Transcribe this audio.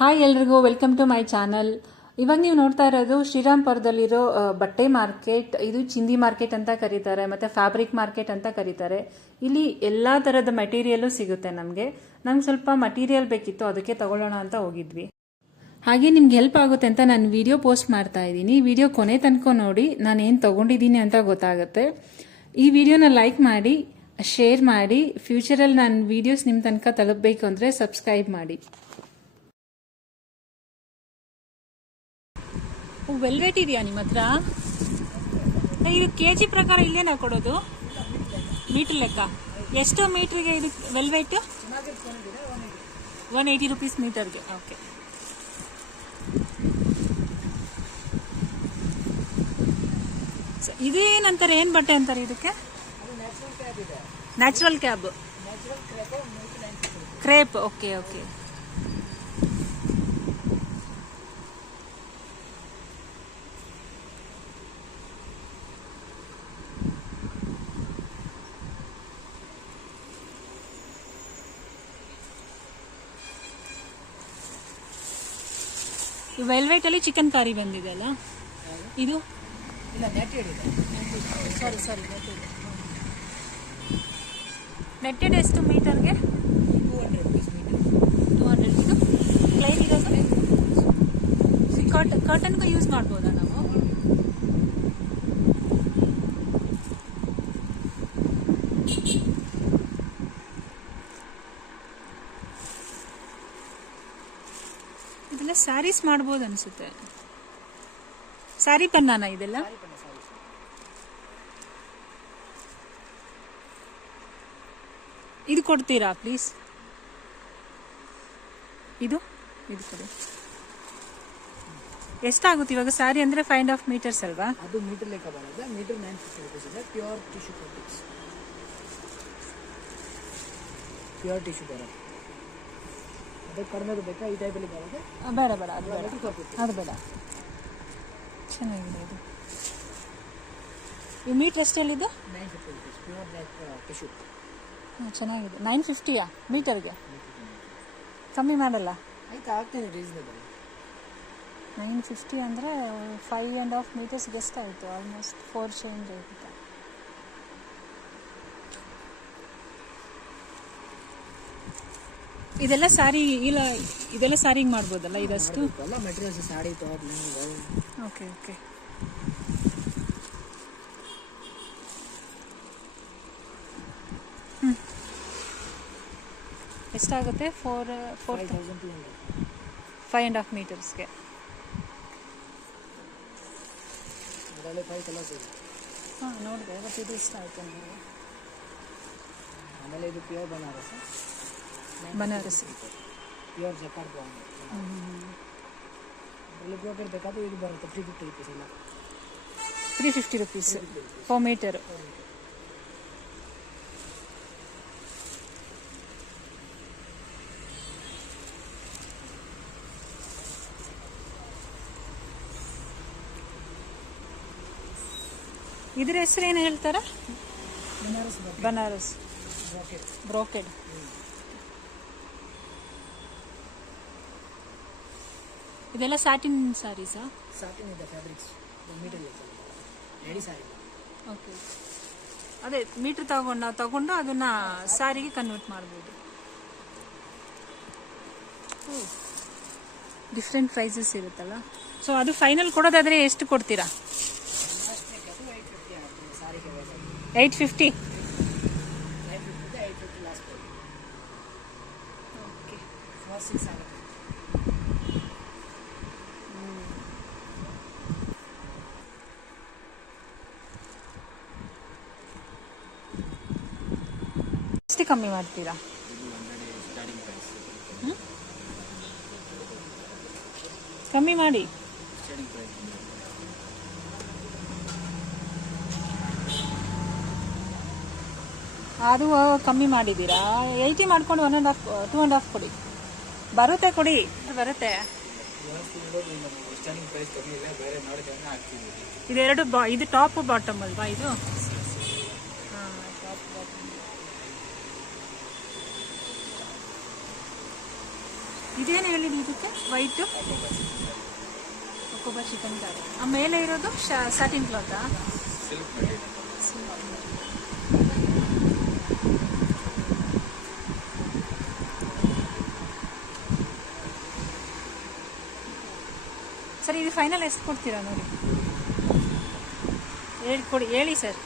Hi ಎಲ್ರಿಗೂ welcome to my channel. ಇವಾಗ ನೀವು ನೋಡ್ತಾ ಇರೋದು ಶ್ರೀರಾಮ್ಪುರದಲ್ಲಿರೋ ಬಟ್ಟೆ ಮಾರ್ಕೆಟ್. ಇದು ಚಿಂದಿ ಮಾರ್ಕೆಟ್ ಅಂತ ಕರೀತಾರೆ, ಮತ್ತು ಫ್ಯಾಬ್ರಿಕ್ ಮಾರ್ಕೆಟ್ ಅಂತ ಕರೀತಾರೆ. ಇಲ್ಲಿ ಎಲ್ಲ ಥರದ ಮೆಟೀರಿಯಲ್ಲು ಸಿಗುತ್ತೆ. ನಮಗೆ ಸ್ವಲ್ಪ ಮಟೀರಿಯಲ್ ಬೇಕಿತ್ತು, ಅದಕ್ಕೆ ತಗೊಳ್ಳೋಣ ಅಂತ ಹೋಗಿದ್ವಿ. ಹಾಗೆ ನಿಮ್ಗೆ ಹೆಲ್ಪ್ ಆಗುತ್ತೆ ಅಂತ ನಾನು ವಿಡಿಯೋ ಪೋಸ್ಟ್ ಮಾಡ್ತಾ ಇದ್ದೀನಿ. ವಿಡಿಯೋ ಕೊನೆ ತನಕ ನೋಡಿ, ನಾನು ಏನು ತೊಗೊಂಡಿದ್ದೀನಿ ಅಂತ ಗೊತ್ತಾಗುತ್ತೆ. ಈ ವಿಡಿಯೋನ ಲೈಕ್ ಮಾಡಿ, ಶೇರ್ ಮಾಡಿ. ಫ್ಯೂಚರಲ್ಲಿ ನಾನು ವಿಡಿಯೋಸ್ ನಿಮ್ಮ ತನಕ ತಲುಪಬೇಕು ಅಂದರೆ ಸಬ್ಸ್ಕ್ರೈಬ್ ಮಾಡಿ. ವೆಲ್ವೆಟ್ ಇದೆಯಾ ನಿಮ್ಮ ಹತ್ರ? ಇದು ಕೆಜಿ ಪ್ರಕಾರ ಇಲ್ಲೇನಾ ಕೊಡೋದು? ಮೀಟರ್ ಲೆಕ್ಕ ಎಷ್ಟು ಮೀಟ್ರಿಗೆ ಇದು ವೆಲ್ವೆಟ್? 180 ರೂಪೀಸ್ ಮೀಟರ್ಗೆ. ಓಕೆ, ಇದೇನಂತಾರೆ, ಏನು ಬಟ್ಟೆ ಅಂತಾರೆ ಇದಕ್ಕೆ? Natural cab, crepe. Okay okay. Velvet ಅಲ್ಲಿ ಚಿಕನ್ ಕಾರಿ ಬಂದಿದೆ ಅಲ್ಲ ಇದು? ಇಲ್ಲ, ನೆಟ್ಟೆಡ್ ಇದೆ. ಸಾರಿ ನೆಟ್ಟೆಡ್ ಎಷ್ಟು ಮೀಟರ್ಗೆ? 200 ರೂಪೀಸ್ ಮೀಟರ್. 200. ಇದು ಪ್ಲೈನ್ ಇರೋದು ಕರ್ಟನ್ಗೂ ಯೂಸ್ ಮಾಡ್ಬೋದಾ ನಾವು? ಇದೆಲ್ಲ ಸ್ಯಾರೀಸ್ ಮಾಡ್ಬೋದು ಅನ್ಸುತ್ತೆ. ಸ್ಯಾರಿ ಪನ್ನಾನ ಇದೆಲ್ಲ? ಇದು ಕೊಡ್ತೀರಾ ಪ್ಲೀಸ್? ಇದು ಕೊಡಿ. ಎಷ್ಟಾಗುತ್ತೆ ಇವಾಗ ಸ್ಯಾರಿ ಅಂದರೆ? 5.5 ಮೀಟರ್ಸ್ ಅಲ್ವಾ? ಅದು ಮೀಟರ್ ಲೆಕ್ಕ ಬರೋದು. ಮೀಟರ್ 950 ರೂಪೀಸ್ ಇದೆ. Pure tissue fabrics, pure tissue ಬರೋದು. ಅದಕ್ಕೆ ಕಡಿಮೆ ಬೇಕಾ? ಈ ಟೈಪಲ್ಲಿ ಬರೋದು? ಬೇಡ ಅದು ಬೇಡ. ಚೆನ್ನಾಗಿದೆ ಇದು. ಈ ಮೀಟ್ರ್ ಎಷ್ಟಲ್ಲಿದ್ದು? 950 rupees pure tissue. ಚೆನ್ನಾಗಿದೆ. 950ಯಾ ಮೀಟರ್ಗೆ? ಕಮ್ಮಿ ಮಾಡಲ್ಲ? ಆಯ್ತು, ಆಗ್ತದೆ, ರೀಸನೇಬಲ್. 950 ಅಂದರೆ 5.5 ಮೀಟರ್ಸ್ಗೆ ಎಷ್ಟಾಯಿತು? ಆಲ್ಮೋಸ್ಟ್ 4 ಚೇಂಜ್ ಆಯಿತು. ಇದೆಲ್ಲ ಸಾರಿ ಇಲ್ಲ, ಇದೆಲ್ಲ ಸಾರಿಗೆ ಮಾಡ್ಬೋದಲ್ಲ ಇದಷ್ಟು? ಎಲ್ಲ materials sari top. Okay okay. ಎಷ್ಟಾಗುತ್ತೆ? 4,200. 5.5 ಮೀಟರ್ಸ್ಗೆ. ಅದರಲ್ಲಿ 5 ಕಲರ್ಸ್ ಇದೆ. ಹಾಂ, ನೋಡಿದೆ. ಬಟ್ ಇದು ಇಷ್ಟ ಆಯಿತು ನನಗೆ. ಆಮೇಲೆ ಇದು pure Banaras pure jacquard bond. ಅದರಲ್ಲಿ ಬ್ರೋಕೆಡ್ ಬೇಕಾದ್ರೆ ಇದು ಬರುತ್ತೆ 350 ರೂಪೀಸ್. ಇಲ್ಲ, 350 ರೂಪೀಸ್ ಪರ್ ಮೀಟರ್. ಇದ್ರ ಹೆಸರು ಏನು ಹೇಳ್ತಾರ? ಬನಾರಸ್ ಬ್ರೋಕೆಡ್. ಇದೆಲ್ಲ ಸ್ಯಾಟಿನ್ ಸ್ಯಾರೀಸಾ? ಸ್ಯಾಟಿನ್ ಇದೆ, fabrics metre ready sari. Okay, ಅದೇ ಮೀಟ್ರ್ ತಗೊಂಡು ಅದನ್ನ ಸ್ಯಾರಿಗೆ ಕನ್ವರ್ಟ್ ಮಾಡ್ಬೋದು. ಡಿಫ್ರೆಂಟ್ ಪ್ರೈಸಸ್ ಇರುತ್ತಲ್ಲ. ಸೊ ಅದು ಫೈನಲ್ ಕೊಡೋದಾದರೆ ಎಷ್ಟು ಕೊಡ್ತೀರಾ? 850. ಓಕೆ, 6 ಆಗುತ್ತೆ. ಎಷ್ಟು ಕಮ್ಮಿ ಮಾಡ್ತೀರಾ? ಕಮ್ಮಿ ಮಾಡಿ. ಅದು ಕಮ್ಮಿ ಮಾಡಿದ್ದೀರಾ? 80 ಮಾಡ್ಕೊಂಡು 2.5 ಕೊಡಿ. ಬರುತ್ತೆ, ಕೊಡಿ, ಬರುತ್ತೆ. ಇದೆರಡು ಇದು ಟಾಪ್ ಬಾಟಮ್ ಅಲ್ವಾ ಇದು? ಹಾಂ, ಟಾಪ್ ಬಾಟಮ್. ಇದೇನು ಹೇಳಿದ್ದು ಇದಕ್ಕೆ ವೈಟು ಕೊಬ್ಬರಿ ಚಿಕನ್ ಕರಿ. ಆ ಮೇಲೆ ಇರೋದು ಸಾಟಿನ್ ಕ್ಲಾತಾ? ಸರ್ ಇದು ಫೈನಲ್ ಎಷ್ಟು ಕೊಡ್ತೀರಾ ನೋಡಿ, ಹೇಳಿ ಸರ್.